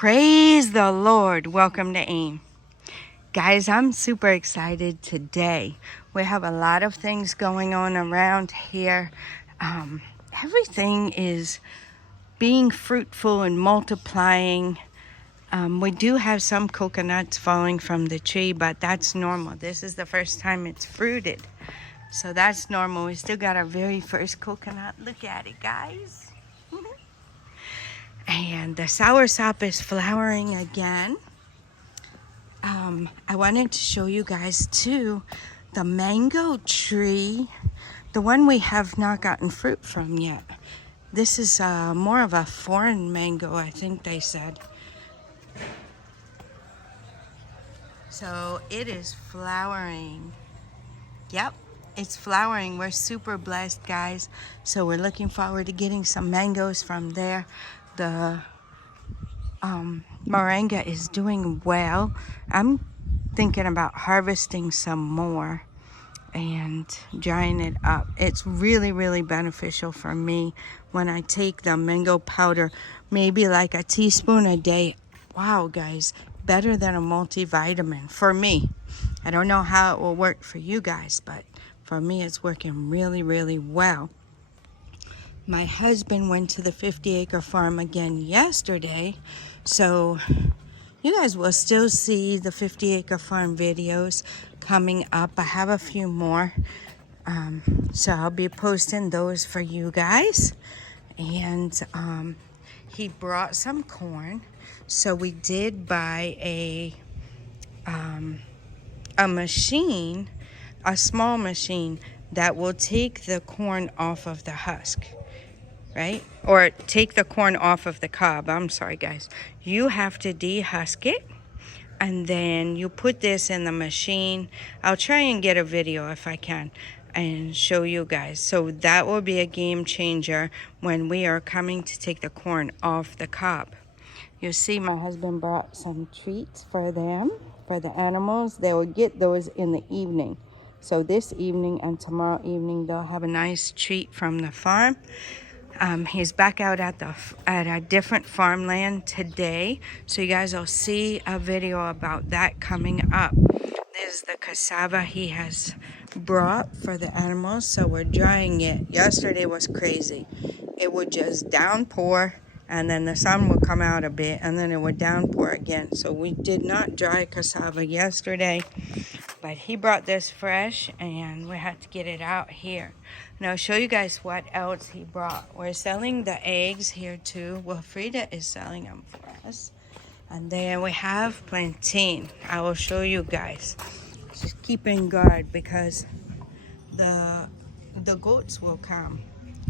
Praise the Lord. Welcome to AIM. Guys, I'm super excited today. We have a lot of things going on around here. Everything is being fruitful and multiplying. We do have some coconuts falling from the tree, but that's normal. This is the first time it's fruited. So that's normal. We still got our very first coconut. Look at it, guys. And the soursop is flowering again. I wanted to show you guys too the mango tree, the one we have not gotten fruit from yet. This is more of a foreign mango, I think they said. So it is flowering. Yep, it's flowering. We're super blessed, guys. So we're looking forward to getting some mangoes from there. The moringa is doing well. I'm thinking about harvesting some more and drying it up. It's really, really beneficial for me when I take the mango powder, maybe like a teaspoon a day. Wow, guys, better than a multivitamin for me. I don't know how it will work for you guys, but for me it's working really, really well. My husband went to the 50-acre farm again yesterday, so you guys will still see the 50-acre farm videos coming up. I have a few more, so I'll be posting those for you guys. And he brought some corn, so we did buy a machine, a small machine that will take the corn off of the husk. Right? Or take the corn off of the cob. I'm sorry, guys. You have to dehusk it, and then you put this in the machine. I'll try and get a video if I can and show you guys. So that will be a game changer when we are coming to take the corn off the cob. You'll see my husband brought some treats for them, for the animals. They will get those in the evening. So this evening and tomorrow evening, they'll have a nice treat from the farm. He's back out at a different farmland today, so you guys will see a video about that coming up. This is the cassava he has brought for the animals, so we're drying it. Yesterday was crazy. It would just downpour, and then the sun would come out a bit, and then it would downpour again. So we did not dry cassava yesterday, but he brought this fresh, and we had to get it out here. And I'll show you guys what else he brought. We're selling the eggs here too. Well, Frida is selling them for us. And then we have plantain. I will show you guys. Just keep in guard because the goats will come.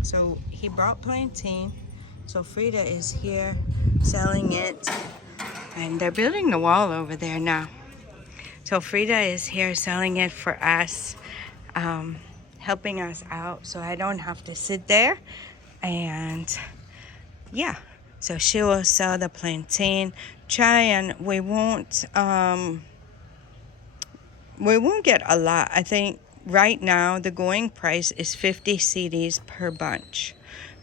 So he brought plantain. So Frida is here selling it. And they're building the wall over there now. So Frida is here selling it for us. Helping us out so I don't have to sit there. And yeah, so she will sell the plantain. We won't get a lot. I think right now the going price is 50 cedis per bunch,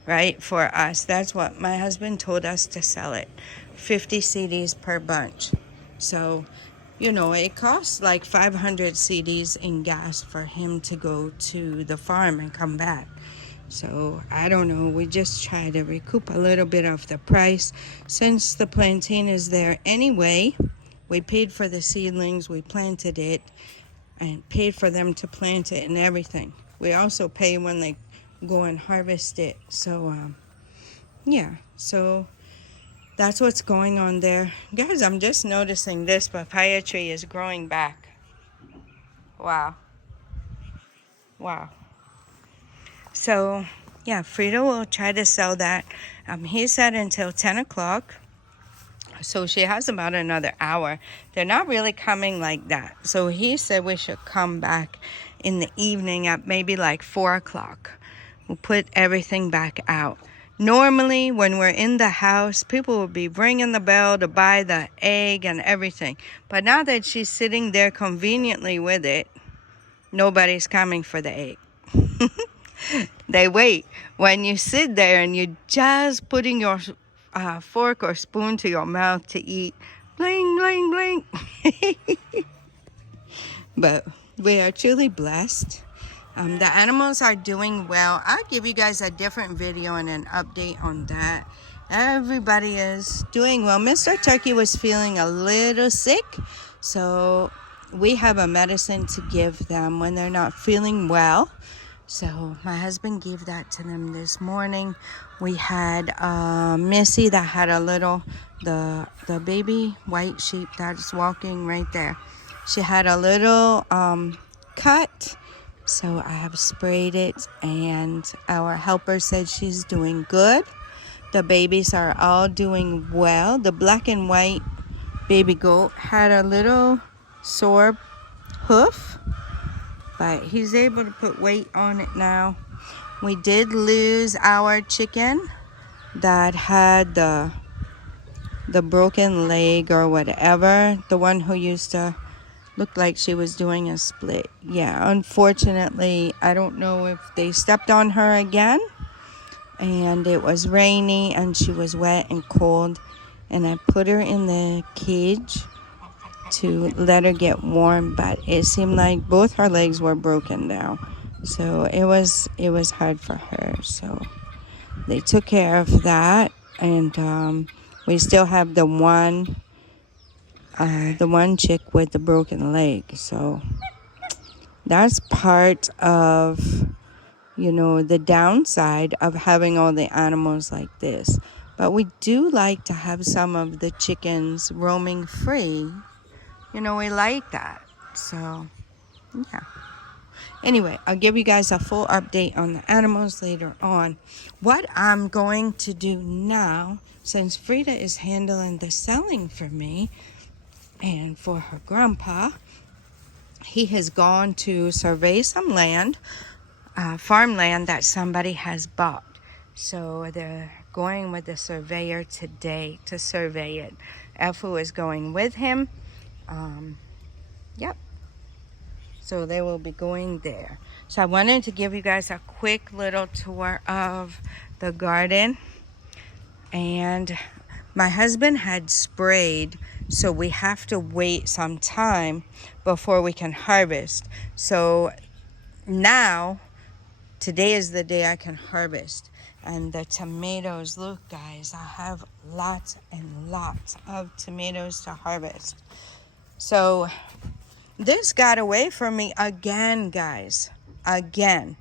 right? For us, that's what my husband told us to sell it, 50 cedis per bunch. So you know, it costs like 500 cedis in gas for him to go to the farm and come back. So, I don't know. We just try to recoup a little bit of the price. Since the plantain is there anyway, we paid for the seedlings. We planted it and paid for them to plant it and everything. We also pay when they go and harvest it. So, yeah. So that's what's going on there. Guys, I'm just noticing this papaya tree is growing back. Wow. Wow. So, yeah, Frida will try to sell that. He said until 10 o'clock. So she has about another hour. They're not really coming like that. So he said we should come back in the evening at maybe like 4 o'clock. We'll put everything back out. Normally, when we're in the house, people will be ringing the bell to buy the egg and everything. But now that she's sitting there conveniently with it, nobody's coming for the egg. They wait. When you sit there and you're just putting your fork or spoon to your mouth to eat. Bling, bling, bling. But we are truly blessed. The animals are doing well. I'll give you guys a different video and an update on that. Everybody is doing well. Mr. Turkey was feeling a little sick, so we have a medicine to give them when they're not feeling well. So my husband gave that to them this morning. We had Missy that had a little, the baby white sheep that's walking right there. She had a little cut, so I have sprayed it, and our helper said she's doing good. The babies are all doing well. The black and white baby goat had a little sore hoof, but he's able to put weight on it now. We did lose our chicken that had the broken leg or whatever. The one who used to look like she was doing a split. Yeah, unfortunately, I don't know if they stepped on her again. And it was rainy and she was wet and cold. And I put her in the cage to let her get warm, but it seemed like both her legs were broken now, so it was hard for her. So they took care of that, and we still have the one chick with the broken leg. So that's part of, the downside of having all the animals like this. But we do like to have some of the chickens roaming free. We like that. So, yeah. Anyway, I'll give you guys a full update on the animals later on. What I'm going to do now, since Frida is handling the selling for me and for her grandpa, he has gone to survey some land, farmland that somebody has bought. So they're going with the surveyor today to survey it. Efu is going with him. Yep. So they will be going there. So I wanted to give you guys a quick little tour of the garden. And my husband had sprayed, so we have to wait some time before we can harvest. So now, today is the day I can harvest. And the tomatoes, look guys, I have lots and lots of tomatoes to harvest. So this got away from me again, guys. Again.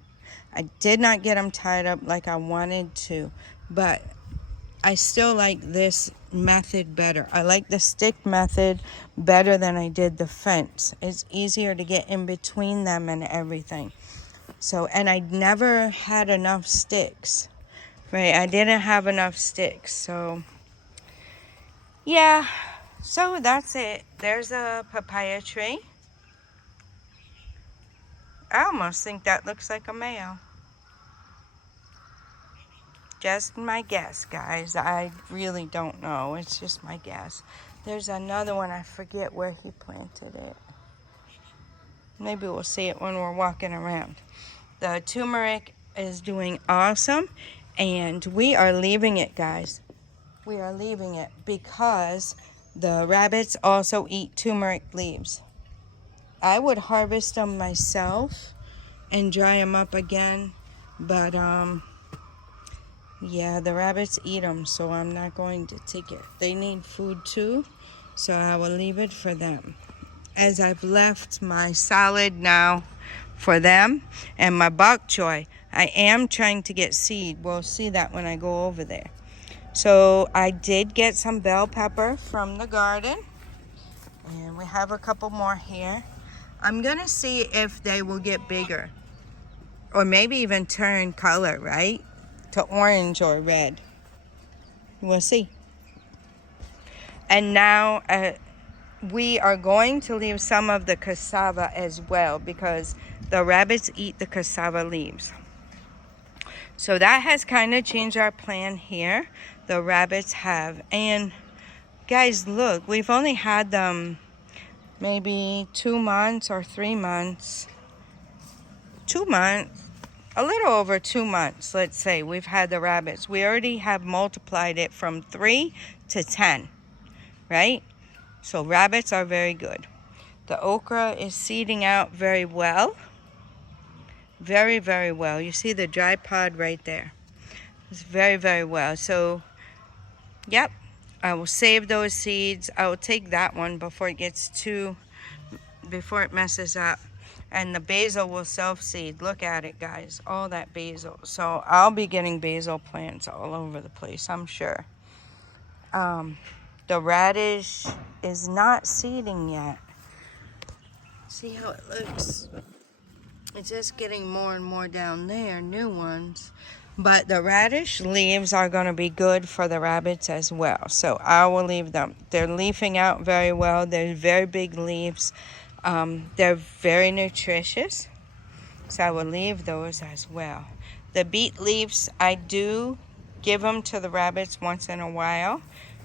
I did not get them tied up like I wanted to, but I still like this method better. I like the stick method better than I did the fence. It's easier to get in between them and everything. So, and I never had enough sticks, right? I didn't have enough sticks. So, yeah. So that's it. There's a papaya tree. I almost think that looks like a male. Just my guess, guys. I really don't know. It's just my guess. There's another one. I forget where he planted it. Maybe we'll see it when we're walking around. The turmeric is doing awesome. And we are leaving it, guys. We are leaving it because the rabbits also eat turmeric leaves. I would harvest them myself and dry them up again, but yeah, the rabbits eat them, so I'm not going to take it. They need food too, so I will leave it for them. As I've left my salad now for them and my bok choy, I am trying to get seed. We'll see that when I go over there. So I did get some bell pepper from the garden, and we have a couple more here. I'm gonna see if they will get bigger, or maybe even turn color, right, to orange or red. We'll see. And now we are going to leave some of the cassava as well, because the rabbits eat the cassava leaves. So that has kind of changed our plan here. The rabbits have. And guys, look, we've only had them maybe 2 months or 3 months. 2 months. a little over 2 months, let's say, we've had the rabbits. We already have multiplied it from 3 to 10, right? So rabbits are very good. The okra is seeding out very well. Very, very well. You see the dry pod right there. It's very, very well. So, yep, I will save those seeds. I will take that one before it gets before it messes up. And the basil will self-seed. Look at it, guys. All that basil. So I'll be getting basil plants all over the place, I'm sure. The radish is not seeding yet. See how it looks? It's just getting more and more down there, new ones. But the radish leaves are going to be good for the rabbits as well. So I will leave them. They're leafing out very well. They're very big leaves. They're very nutritious. So I will leave those as well. The beet leaves, I do give them to the rabbits once in a while.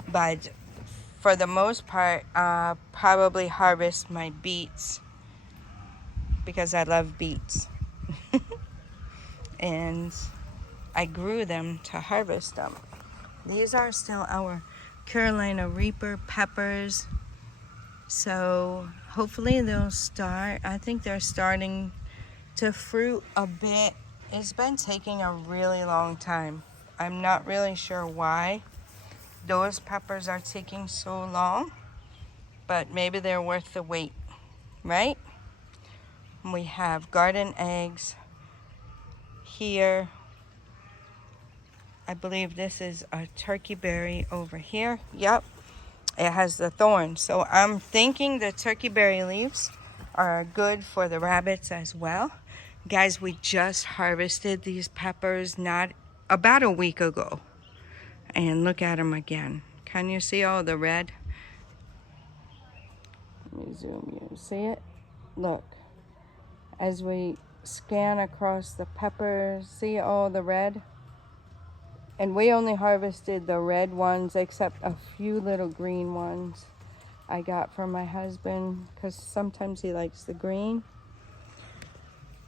But for the most part, probably harvest my beets because I love beets. And I grew them to harvest them. These are still our Carolina Reaper peppers. So hopefully they'll start. I think they're starting to fruit a bit. It's been taking a really long time. I'm not really sure why those peppers are taking so long, but maybe they're worth the wait, right? We have garden eggs here. I believe this is a turkey berry over here. Yep, it has the thorns. So I'm thinking the turkey berry leaves are good for the rabbits as well. Guys, we just harvested these peppers not about a week ago. And look at them again. Can you see all the red? Let me zoom you. See it? Look. As we scan across the peppers, see all the red? And we only harvested the red ones except a few little green ones I got from my husband because sometimes he likes the green.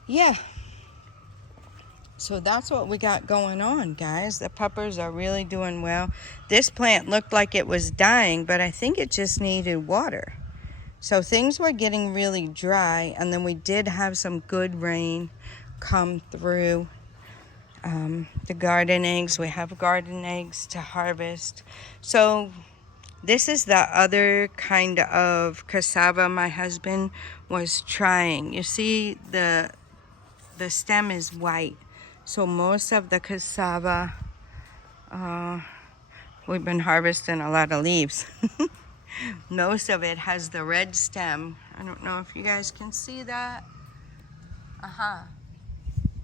Yeah. So that's what we got going on, guys. The peppers are really doing well. This plant looked like it was dying, but I think it just needed water. So things were getting really dry, and then we did have some good rain come through. The garden eggs, we have garden eggs to harvest. So this is the other kind of cassava my husband was trying. You see the stem is white. So most of the cassava, we've been harvesting a lot of leaves. Most of it has the red stem. I don't know if you guys can see that.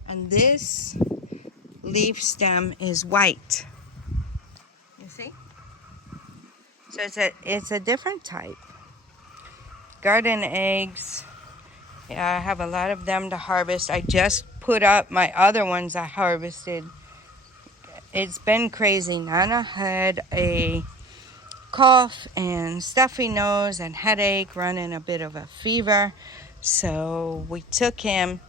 And this leaf stem is white. You see? So it's a different type. Garden eggs. Yeah, I have a lot of them to harvest. I just put up my other ones I harvested. It's been crazy. Nana had a cough and stuffy nose and headache, running a bit of a fever. So we took him.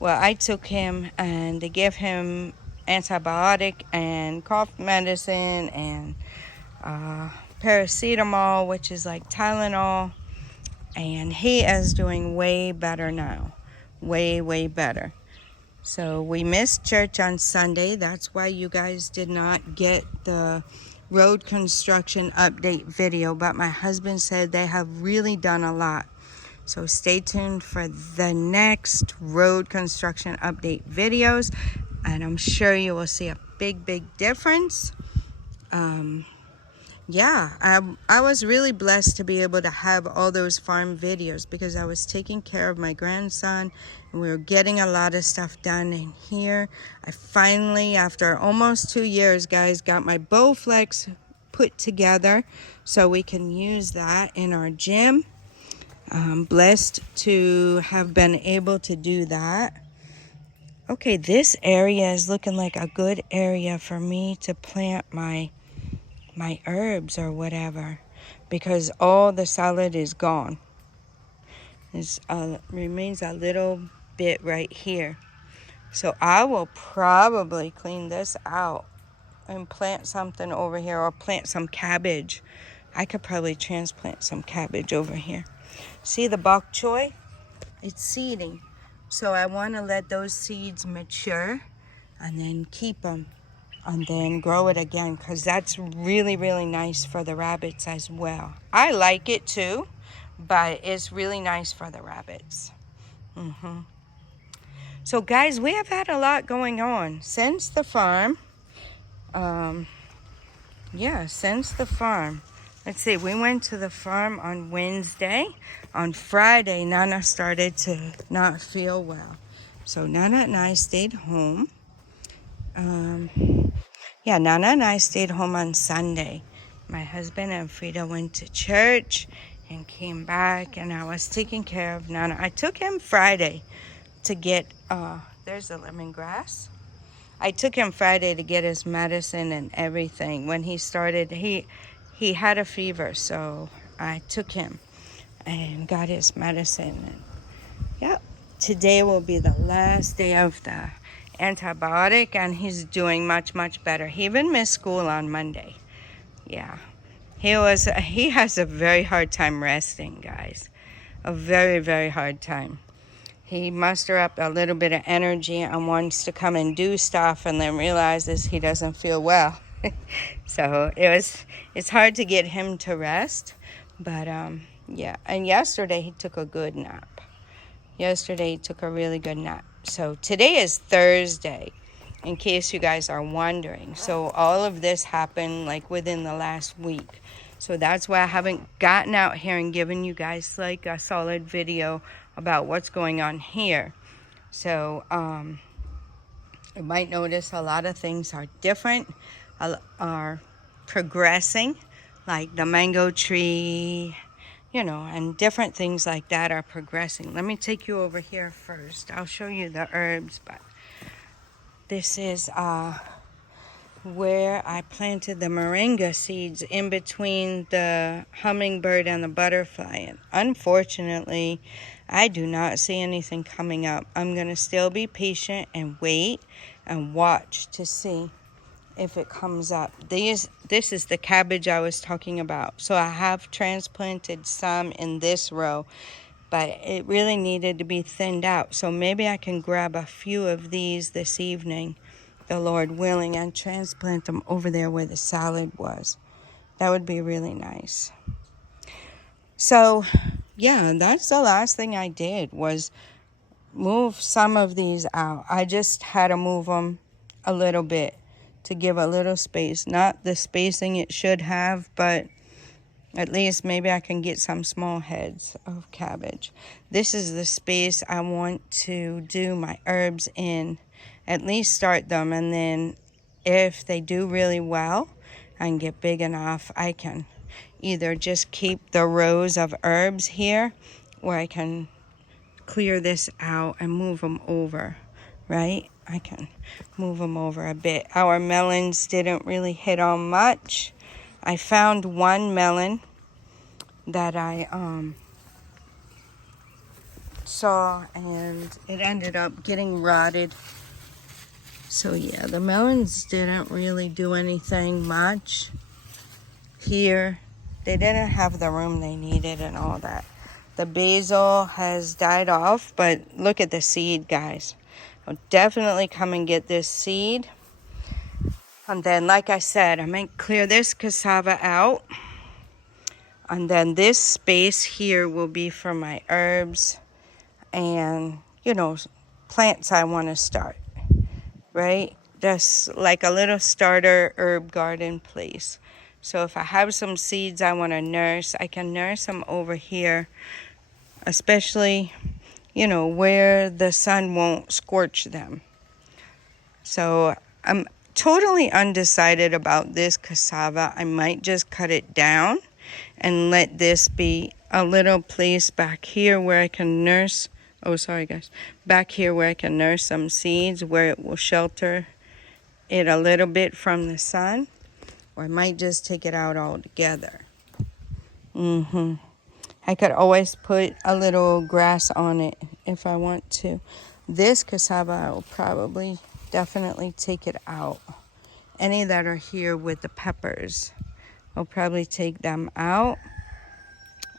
Well, I took him and they gave him antibiotic and cough medicine and paracetamol, which is like Tylenol. And he is doing way better now. Way, way better. So we missed church on Sunday. That's why you guys did not get the road construction update video. But my husband said they have really done a lot. So stay tuned for the next road construction update videos. And I'm sure you will see a big, big difference. Yeah, I was really blessed to be able to have all those farm videos because I was taking care of my grandson and we were getting a lot of stuff done in here. I finally, after almost 2 years, guys, got my Bowflex put together so we can use that in our gym. I'm blessed to have been able to do that. Okay, this area is looking like a good area for me to plant my herbs or whatever because all the salad is gone. There's remains a little bit right here. So I will probably clean this out and plant something over here, or plant some cabbage. I could probably transplant some cabbage over here. See the bok choy? It's seeding. So I want to let those seeds mature and then keep them and then grow it again, because that's really, really nice for the rabbits as well. I like it too, but it's really nice for the rabbits. So guys, we have had a lot going on since the farm. Since the farm. Let's see, we went to the farm on Wednesday. On Friday, Nana started to not feel well. So Nana and I stayed home. Nana and I stayed home on Sunday. My husband and Frida went to church and came back, and I was taking care of Nana. I took him Friday to get, there's the lemongrass. I took him Friday to get his medicine and everything. When he started, he had a fever, so I took him and got his medicine. And today will be the last day of the antibiotic, and he's doing much, much better. He even missed school on Monday. Yeah, he has a very hard time resting, guys. A very, very hard time. He muster up a little bit of energy and wants to come and do stuff, and then realizes he doesn't feel well. So it's hard to get him to rest. But and yesterday he took a good nap. Yesterday he took a really good nap. So today is Thursday, in case you guys are wondering. So all of this happened like within the last week. So that's why I haven't gotten out here and given you guys like a solid video about what's going on here. So you might notice a lot of things are different, are progressing, like the mango tree, and different things like that are progressing. Let me take you over here first. I'll show you the herbs, but this is where I planted the moringa seeds in between the hummingbird and the butterfly. And unfortunately, I do not see anything coming up. I'm going to still be patient and wait and watch to see if it comes up. This is the cabbage I was talking about. So I have transplanted some in this row, but it really needed to be thinned out. So maybe I can grab a few of these this evening, the Lord willing, and transplant them over there where the salad was. That would be really nice. So that's the last thing I did, was move some of these out. I just had to move them a little bit to give a little space. Not the spacing it should have, but at least maybe I can get some small heads of cabbage. This is the space I want to do my herbs in. At least start them, and then if they do really well and get big enough, I can either just keep the rows of herbs here, or I can clear this out and move them over, right? I can move them over a bit. Our melons didn't really hit on much. I found one melon that I saw, and it ended up getting rotted. So the melons didn't really do anything much here. They didn't have the room they needed and all that. The basil has died off, but look at the seed, guys. I'll definitely come and get this seed. And then, like I said, I might clear this cassava out. And then this space here will be for my herbs and, plants I want to start. Right? Just like a little starter herb garden place. So if I have some seeds I want to nurse, I can nurse them over here, especially, where the sun won't scorch them. So I'm totally undecided about this cassava. I might just cut it down and let this be a little place back here where I can nurse. Oh, sorry, guys. Back here where I can nurse some seeds, where it will shelter it a little bit from the sun. Or I might just take it out altogether. I could always put a little grass on it if I want to. This cassava, I will probably definitely take it out. Any that are here with the peppers, I'll probably take them out.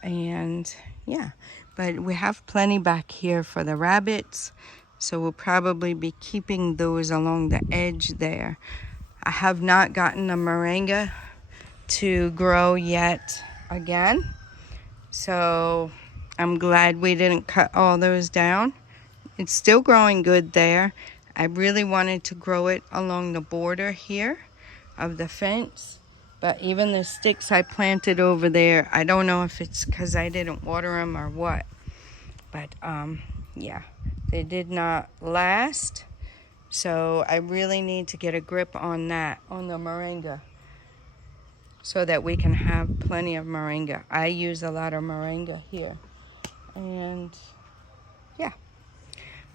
And yeah, but we have plenty back here for the rabbits, so we'll probably be keeping those along the edge there. I have not gotten the moringa to grow yet again, so I'm glad we didn't cut all those down. It's still growing good there. I really wanted to grow it along the border here of the fence, but even the sticks I planted over there, I don't know if it's because I didn't water them or what, but yeah, they did not last. So I really need to get a grip on that, on the moringa, so that we can have plenty of moringa. I use a lot of moringa here. And yeah,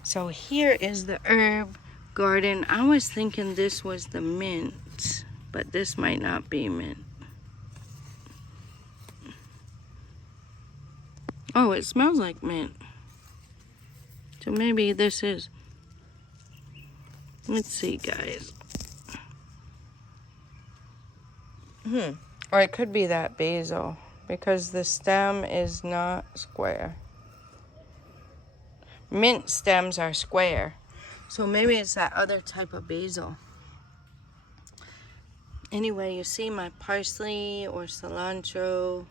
so here is the herb garden. I was thinking this was the mint, but this might not be mint. Oh, it smells like mint. So maybe this is. Let's see, guys. Or it could be that basil, because the stem is not square. Mint stems are square. So maybe it's that other type of basil. Anyway, you see my parsley or cilantro.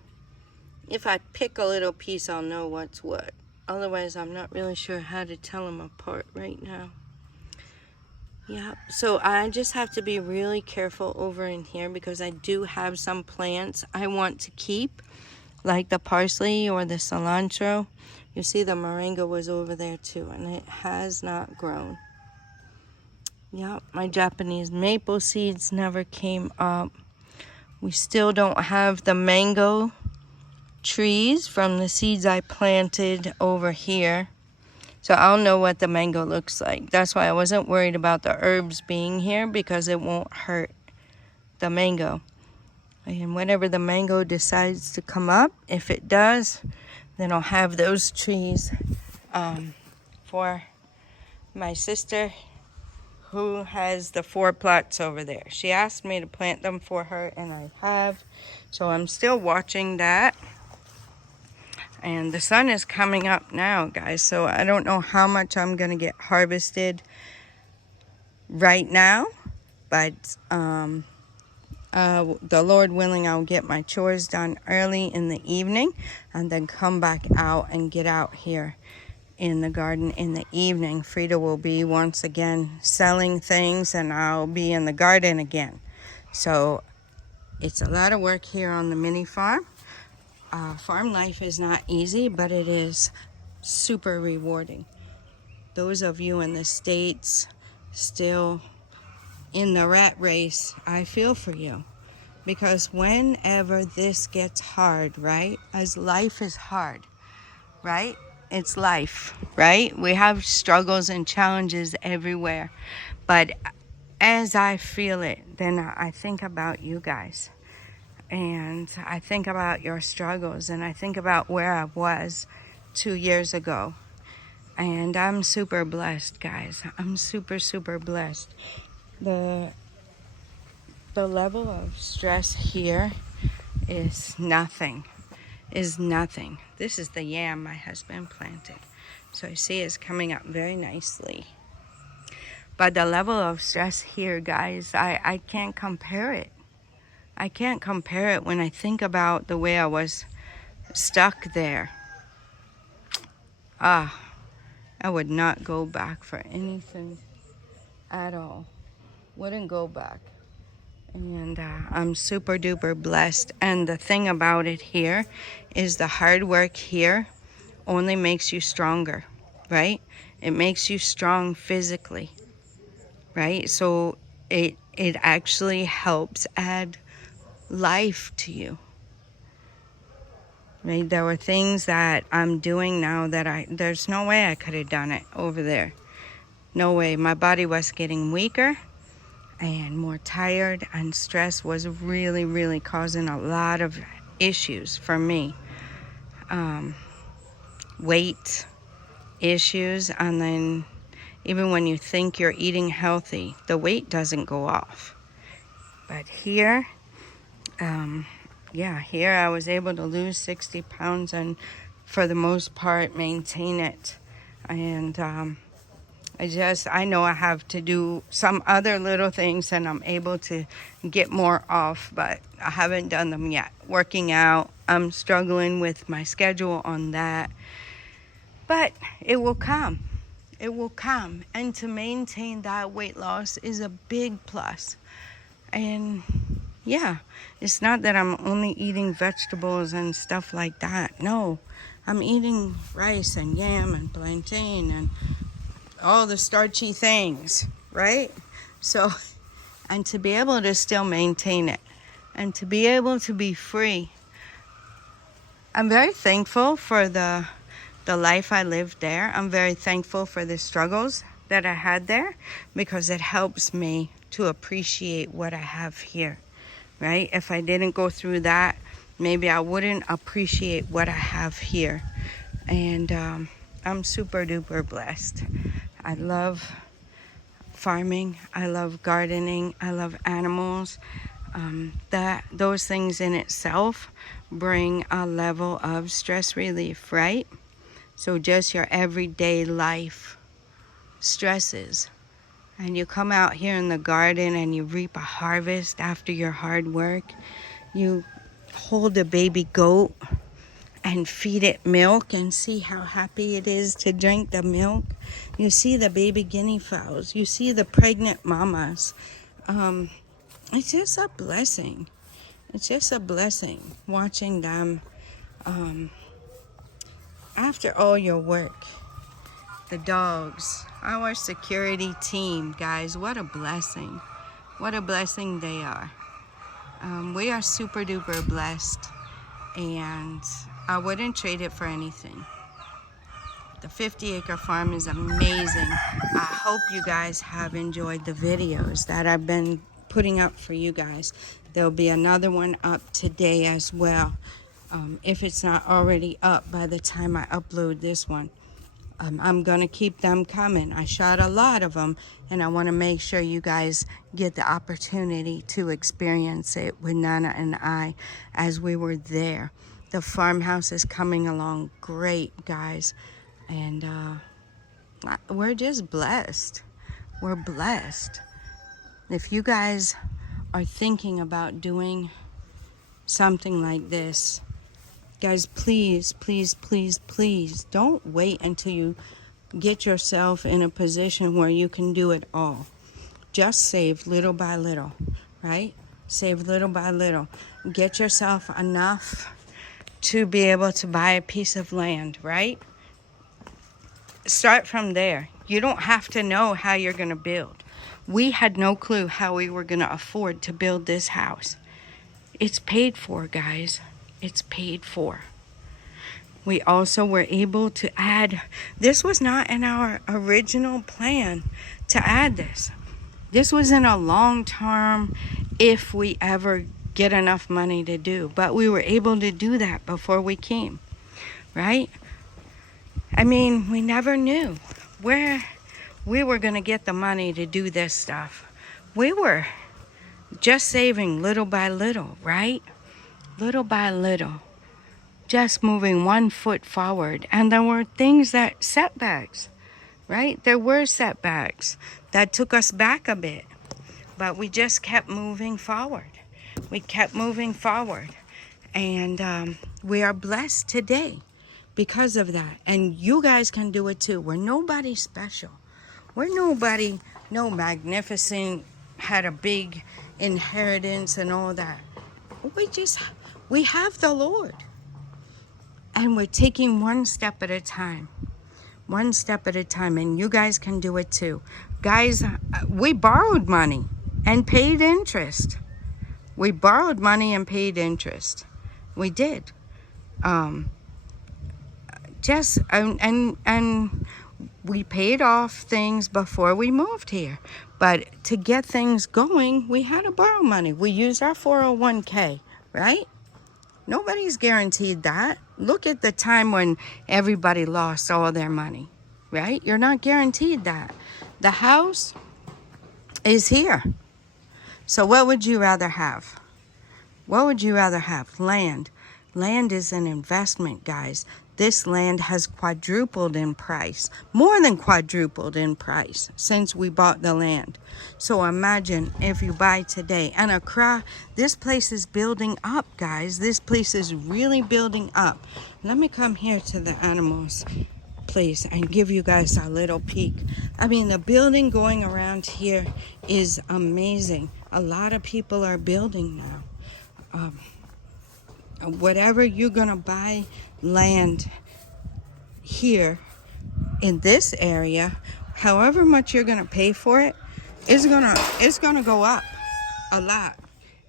If I pick a little piece, I'll know what's what. Otherwise, I'm not really sure how to tell them apart right now. Yeah, so I just have to be really careful over in here because I do have some plants I want to keep, like the parsley or the cilantro. You see the moringa was over there too, and it has not grown. Yeah, my Japanese maple seeds never came up. We still don't have the mango trees from the seeds I planted over here. So I'll know what the mango looks like. That's why I wasn't worried about the herbs being here, because it won't hurt the mango. And whenever the mango decides to come up, if it does, then I'll have those trees for my sister who has the 4 plots over there. She asked me to plant them for her, and I have. So I'm still watching that. And the sun is coming up now, guys, so I don't know how much I'm going to get harvested right now. But the Lord willing, I'll get my chores done early in the evening and then come back out and get out here in the garden in the evening. Frida will be once again selling things, and I'll be in the garden again. So it's a lot of work here on the mini farm. Farm life is not easy, but it is super rewarding. Those of you in the States still in the rat race, I feel for you. Because whenever this gets hard, right? As life is hard, right? It's life, right? We have struggles and challenges everywhere. But as I feel it, then I think about you guys. And I think about your struggles, and I think about where I was 2 years ago. And I'm super blessed, guys. I'm super, super blessed. The level of stress here is nothing. This is the yam my husband planted. So you see it's coming up very nicely. But the level of stress here, guys, I can't compare it. I can't compare it when I think about the way I was stuck there. I would not go back for anything at all. Wouldn't go back. And I'm super duper blessed. And the thing about it here is the hard work here only makes you stronger, right? It makes you strong physically, right? So it actually helps add life to you, right? There were things that I'm doing now that there's no way I could have done it over there. No way. My body was getting weaker and more tired, and stress was really, really causing a lot of issues for me. Weight issues, and then Even when you think you're eating healthy, the weight doesn't go off. But here, here I was able to lose 60 pounds and for the most part maintain it. And I know I have to do some other little things and I'm able to get more off, but I haven't done them yet. Working out, I'm struggling with my schedule on that, but it will come. It will come. And to maintain that weight loss is a big plus. And yeah, it's not that I'm only eating vegetables and stuff like that. No, I'm eating rice and yam and plantain and all the starchy things, right? So, and to be able to still maintain it and to be able to be free. I'm very thankful for the life I lived there. I'm very thankful for the struggles that I had there because it helps me to appreciate what I have here, right? If I didn't go through that, maybe I wouldn't appreciate what I have here. And I'm super duper blessed. I love farming. I love gardening. I love animals. Those things in itself bring a level of stress relief, right? So just your everyday life stresses. And you come out here in the garden and you reap a harvest after your hard work. You hold a baby goat and feed it milk and see how happy it is to drink the milk. You see the baby guinea fowls. You see the pregnant mamas. It's just a blessing. It's just a blessing watching them after all your work. The dogs, our security team, guys, what a blessing. What a blessing they are. We are super duper blessed, and I wouldn't trade it for anything. The 50-acre farm is amazing. I hope you guys have enjoyed the videos that I've been putting up for you guys. There'll be another one up today as well, if it's not already up by the time I upload this one. I'm going to keep them coming. I shot a lot of them, and I want to make sure you guys get the opportunity to experience it with Nana and I as we were there. The farmhouse is coming along great, guys, and we're just blessed. We're blessed. If you guys are thinking about doing something like this, guys, please, please, please, please don't wait until you get yourself in a position where you can do it all. Just save little by little, right? Save little by little. Get yourself enough to be able to buy a piece of land, right? Start from there. You don't have to know how you're going to build. We had no clue how we were going to afford to build this house. It's paid for, guys. It's paid for. We also were able to add, this was not in our original plan to add this. This was in a long term, if we ever get enough money to do. But we were able to do that before we came, right? I mean, we never knew where we were going to get the money to do this stuff. We were just saving little by little, right? Little by little. Just moving 1 foot forward. And there were setbacks, right? There were setbacks that took us back a bit. But we just kept moving forward. We kept moving forward. And we are blessed today because of that. And you guys can do it too. We're nobody special. We're nobody, no magnificent, had a big inheritance and all that. We have the Lord. And we're taking one step at a time. One step at a time. And you guys can do it too. Guys, we borrowed money and paid interest. We borrowed money and paid interest. We did. And we paid off things before we moved here. But to get things going, we had to borrow money. We used our 401k, right? Nobody's guaranteed that. Look at the time when everybody lost all their money, right? You're not guaranteed that. The house is here. So what would you rather have? What would you rather have? Land. Land is an investment, guys. This land has quadrupled in price, more than quadrupled in price since we bought the land. So imagine if you buy today. And Accra, this place is building up, guys. This place is really building up. Let me come here to the animals place and give you guys a little peek. I mean, the building going around here is amazing. A lot of people are building now. Whatever you're gonna buy land here in this area, however much you're gonna pay for it, it's gonna go up a lot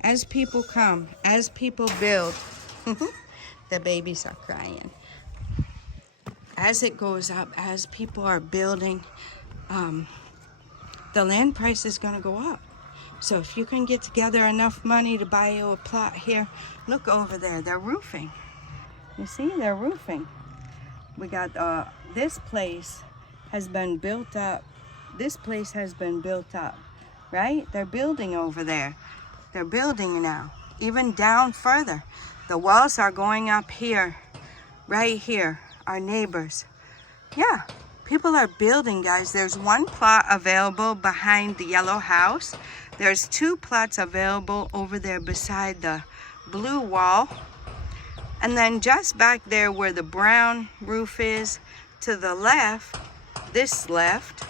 as people come, as people build. The babies are crying. As it goes up, as people are building, the land price is gonna go up. So if you can get together enough money to buy you a plot here, look over there, they're roofing. You see, they're roofing. We got, this place has been built up. This place has been built up, right? They're building over there. They're building now, even down further. The walls are going up here, right here, our neighbors. Yeah, people are building, guys. There's one plot available behind the yellow house. There's 2 plots available over there beside the blue wall. And then just back there where the brown roof is, to the left, this left,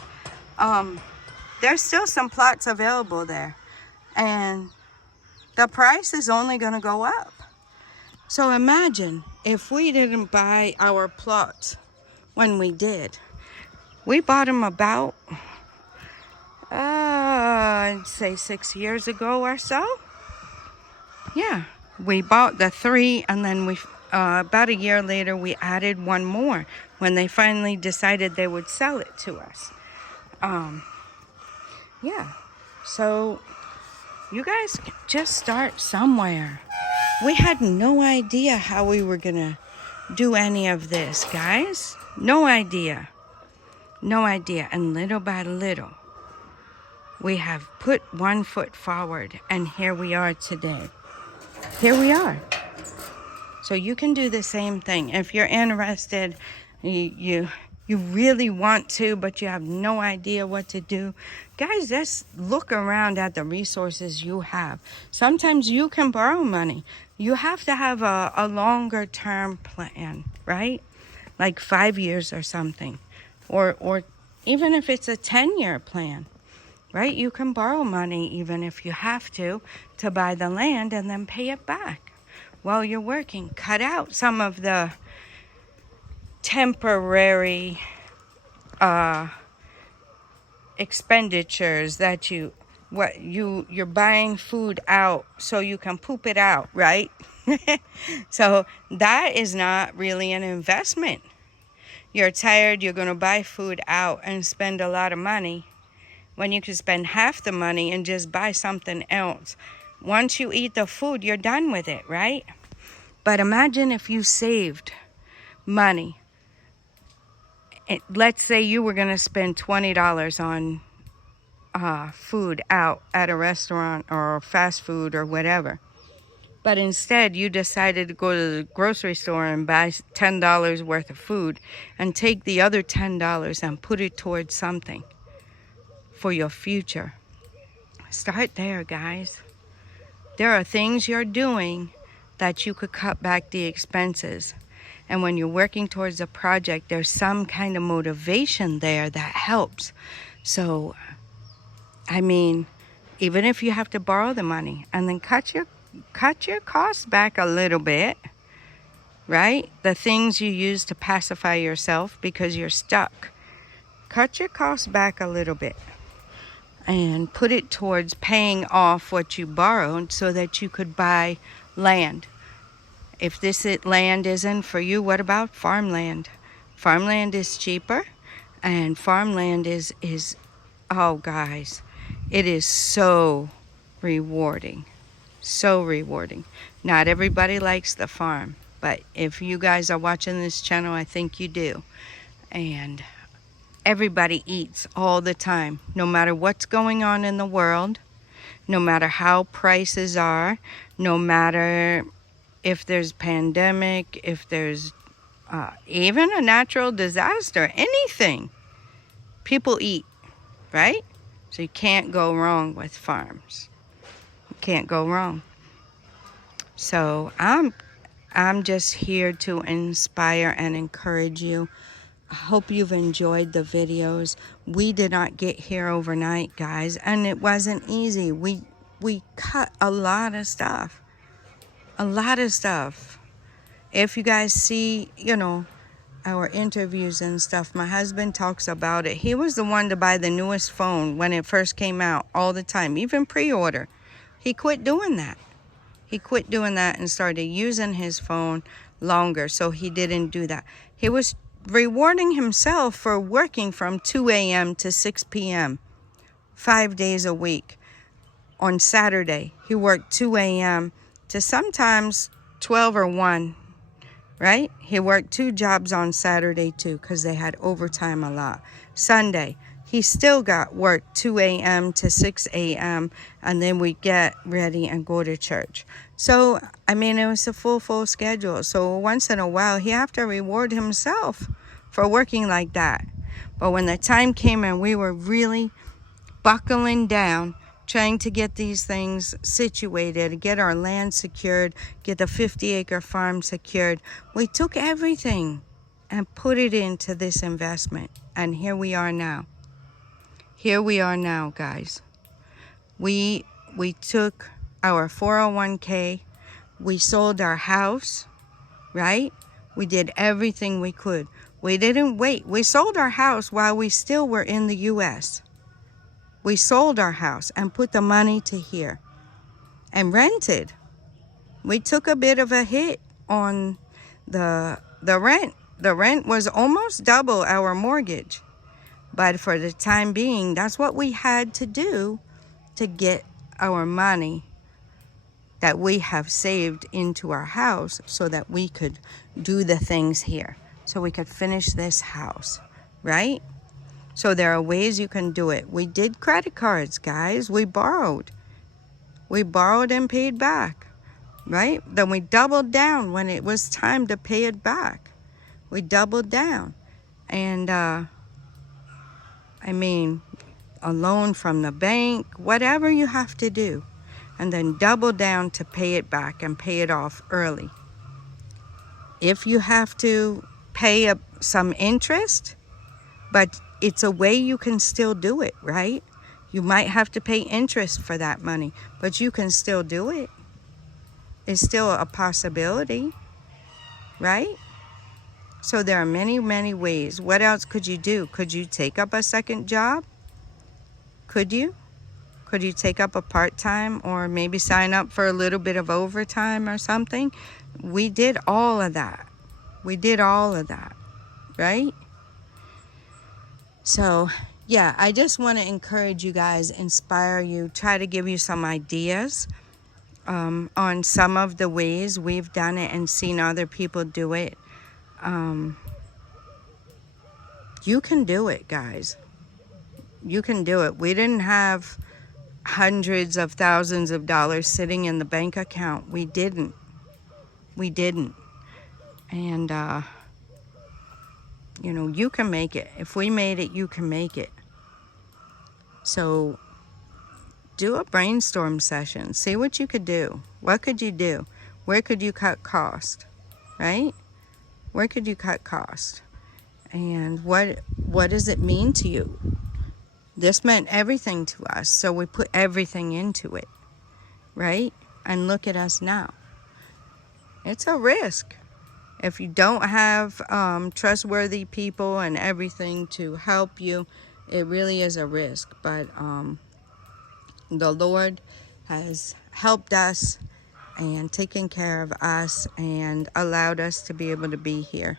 there's still some plots available there. And the price is only gonna go up. So imagine if we didn't buy our plots when we did. We bought them about, I'd say 6 years ago or so. Yeah, we bought the 3, and then we about a year later we added 1 more when they finally decided they would sell it to us. Yeah, so you guys just start somewhere. We had no idea how we were gonna do any of this, guys. No idea. No idea. And little by little, we have put 1 foot forward, and here we are today. Here we are. So you can do the same thing. If you're interested, you really want to, but you have no idea what to do, guys, just look around at the resources you have. Sometimes you can borrow money. You have to have a longer term plan, right? Like 5 years or something. Or even if it's a 10-year plan, right? You can borrow money even if you have to buy the land and then pay it back while you're working. Cut out some of the temporary expenditures that you're buying food out so you can poop it out, right? So that is not really an investment. You're tired, you're going to buy food out and spend a lot of money when you could spend half the money and just buy something else. Once you eat the food, you're done with it, right? But imagine if you saved money. Let's say you were going to spend $20 on food out at a restaurant or fast food or whatever. But instead, you decided to go to the grocery store and buy $10 worth of food and take the other $10 and put it towards something for your future. Start there, guys. There are things you're doing that you could cut back the expenses. And when you're working towards a project, there's some kind of motivation there that helps. So, I mean, even if you have to borrow the money and then cut your costs back a little bit, right? The things you use to pacify yourself because you're stuck. Cut your costs back a little bit and put it towards paying off what you borrowed so that you could buy land. If this land isn't for you, what about farmland? Farmland is cheaper, and farmland is oh guys, it is so rewarding. So rewarding. Not everybody likes the farm, but if you guys are watching this channel, I think you do. And everybody eats all the time, no matter what's going on in the world, no matter how prices are, no matter if there's pandemic, if there's even a natural disaster, anything. People eat, right? So you can't go wrong with farms. You can't go wrong. So I'm just here to inspire and encourage you. I hope you've enjoyed the videos. We did not get here overnight, guys, and it wasn't easy. We cut a lot of stuff. A lot of stuff. If you guys see, our interviews and stuff, my husband talks about it. He was the one to buy the newest phone when it first came out all the time, even pre-order. He quit doing that. He quit doing that and started using his phone longer, so he didn't do that. He was rewarding himself for working from 2 a.m. to 6 p.m. 5 days a week. On Saturday, he worked 2 a.m. to sometimes 12 or 1, right? He worked 2 jobs on Saturday too, because they had overtime a lot. Sunday, he still got work 2 a.m. to 6 a.m. and then we get ready and go to church. So, I mean, it was a full schedule. So once in a while, he have to reward himself for working like that. But when the time came and we were really buckling down, trying to get these things situated, get our land secured, get the 50-acre farm secured, we took everything and put it into this investment. And here we are now. Here we are now, guys. We took our 401k, we sold our house, right? We did everything we could. We didn't wait. We sold our house while we still were in the U.S. We sold our house and put the money to here and rented. We took a bit of a hit on the rent. The rent was almost double our mortgage. But for the time being, that's what we had to do to get our money that we have saved into our house so that we could do the things here, so we could finish this house, right? So there are ways you can do it. We did credit cards, guys. We borrowed. We borrowed and paid back, right? Then we doubled down when it was time to pay it back. We doubled down. And, I mean, a loan from the bank, whatever you have to do. And then double down to pay it back and pay it off early. If you have to pay some interest, but it's a way you can still do it, right? You might have to pay interest for that money, but you can still do it. It's still a possibility, right? So there are many ways. What else could you do? Could you take up a second job? Could you? Could you take up a part-time or maybe sign up for a little bit of overtime or something? We did all of that. We did all of that, right? So, yeah, I just want to encourage you guys, inspire you, try to give you some ideas on some of the ways we've done it and seen other people do it. You can do it, guys. You can do it. We didn't have hundreds of thousands of dollars sitting in the bank account. We didn't. And, you can make it. If we made it, you can make it. So do a brainstorm session. See what you could do. What could you do? Where could you cut cost? Right? Where could you cut cost? And what does it mean to you? This meant everything to us, so we put everything into it, right? And look at us now. It's a risk. If you don't have trustworthy people and everything to help you, it really is a risk. But the Lord has helped us and taken care of us and allowed us to be able to be here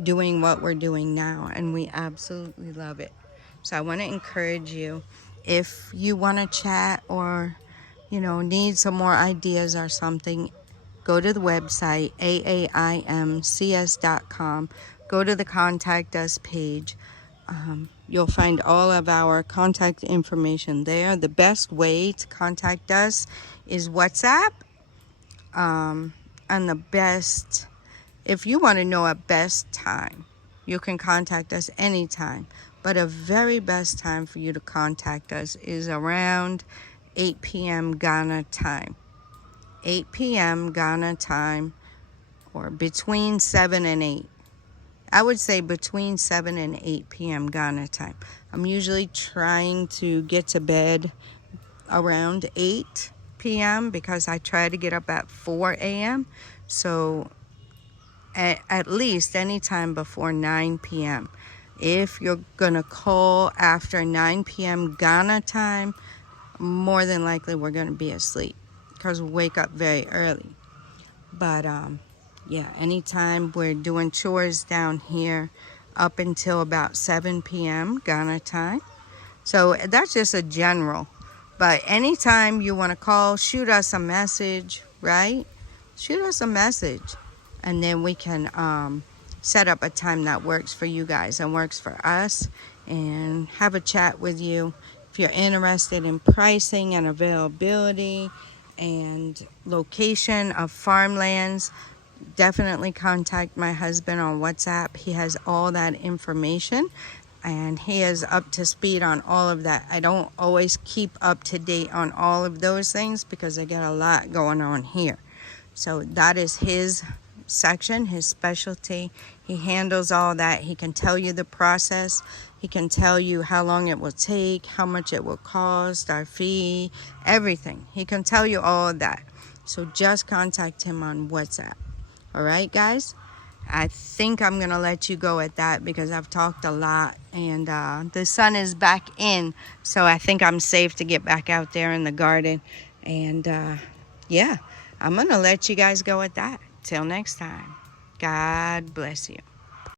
doing what we're doing now, and we absolutely love it. So I want to encourage you, if you want to chat or need some more ideas or something, go to the website aaimcs.com, go to the contact us page, You'll find all of our contact information there. The best way to contact us is WhatsApp. And the best, if you want to know a best time, you can contact us anytime. But a very best time for you to contact us is around 8 p.m. Ghana time. 8 p.m. Ghana time, or between 7 and 8. I would say between 7 and 8 p.m. Ghana time. I'm usually trying to get to bed around 8 p.m. because I try to get up at 4 a.m. So at least anytime before 9 p.m. If you're going to call after 9 p.m. Ghana time, more than likely we're going to be asleep because we wake up very early. But yeah, anytime we're doing chores down here up until about 7 p.m. Ghana time. So that's just a general. But anytime you want to call, shoot us a message, right? Shoot us a message. And then we can set up a time that works for you guys and works for us and have a chat with you. If you're interested in pricing and availability and location of farmlands, definitely contact my husband on WhatsApp. He has all that information and he is up to speed on all of that. I don't always keep up to date on all of those things because I get a lot going on here. So that is his section, his specialty. He handles all that. He can tell you the process. He can tell you how long it will take, how much it will cost, our fee, everything. He can tell you all of that. So just contact him on WhatsApp. All right, guys? I think I'm going to let you go at that because I've talked a lot and the sun is back in. So I think I'm safe to get back out there in the garden. And yeah, I'm going to let you guys go at that. Till next time. God bless you.